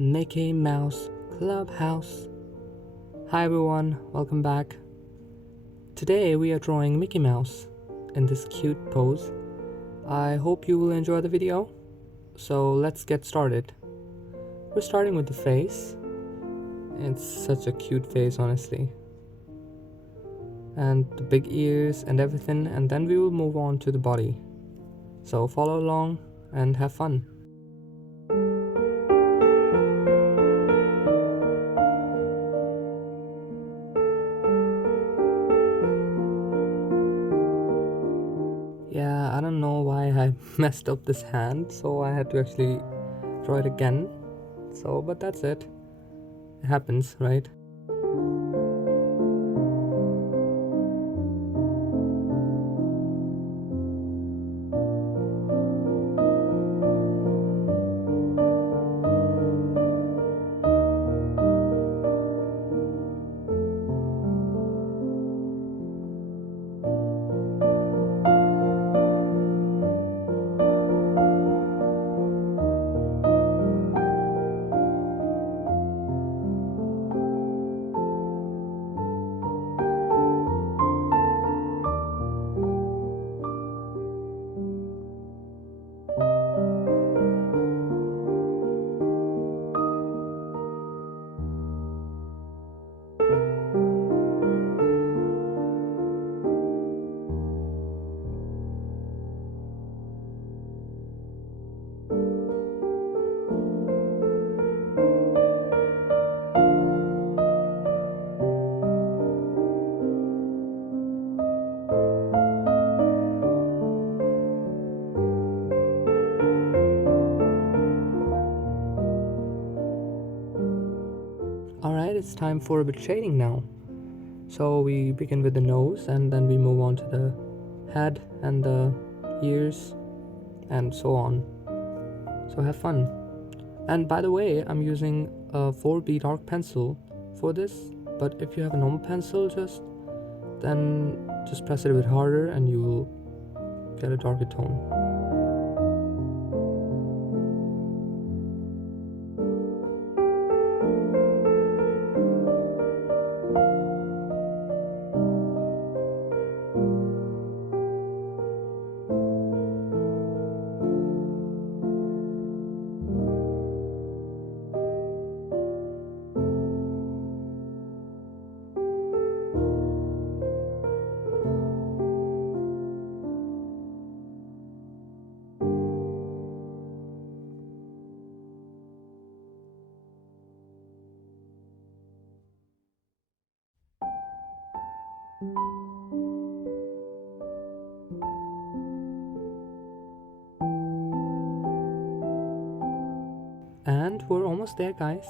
Mickey Mouse Clubhouse. Hi everyone, welcome back. Today we are drawing Mickey Mouse in this cute pose. I hope you will enjoy the video. So let's get started. We're starting with the face. It's such a cute face, honestly. And the big ears and everything, and then we will move on to the body. So follow along and have fun. Yeah, I don't know why I messed up this hand, so I had to actually draw it again. So, but that's it. It happens, right? Alright, it's time for a bit shading now. So we begin with the nose and then we move on to the head and the ears and so on. So have fun. And by the way, I'm using a 4B dark pencil for this, but if you have a normal pencil, just press it a bit harder and you will get a darker tone. And we're almost there, guys.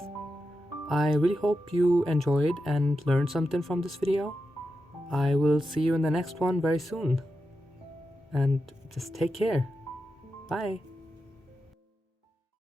I really hope you enjoyed and learned something from this video. I will see you in the next one very soon. And just take care. Bye.